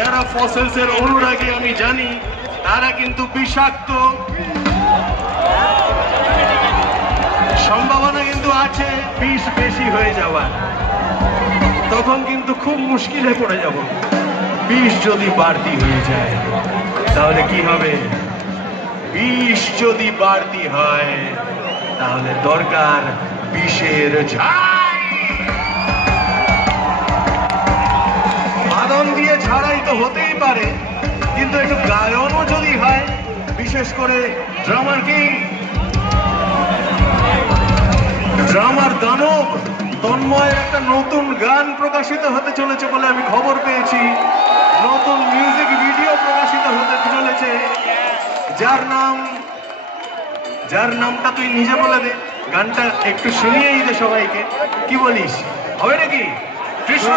যারা ফসিলসের অনুরাগী আমি জানি তারা কিন্তু বিষাক্ত, সম্ভাবনা কিন্তু আছে বিষ বেশি হয়ে যাওয়ার। তখন কিন্তু খুব মুশকিলে পড়ে যাব। বিষ যদি বাড়তি হয়ে যায় তাহলে কি হবে? বিষ যদি বাড়তি হয় তাহলে দরকার বিষের ঝাড়াই। বাদন দিয়ে ঝাড়াই তো হতেই পারে, কিন্তু একটু গায়নও যদি হয়, বিশেষ করে ড্রামার কিং, ড্রামার দানব তন্ময়ের একটা নতুন গান প্রকাশিত হতে চলেছে বলে আমি খবর পেয়েছি। নতুন মিউজিক ভিডিও প্রকাশিত হতে চলেছে, যার নামটা তুই নিজে বলে দে। গানটা একটু শুনিয়েই দে সবাইকে, কি বলিস? হবে নাকি? কৃষ্ণ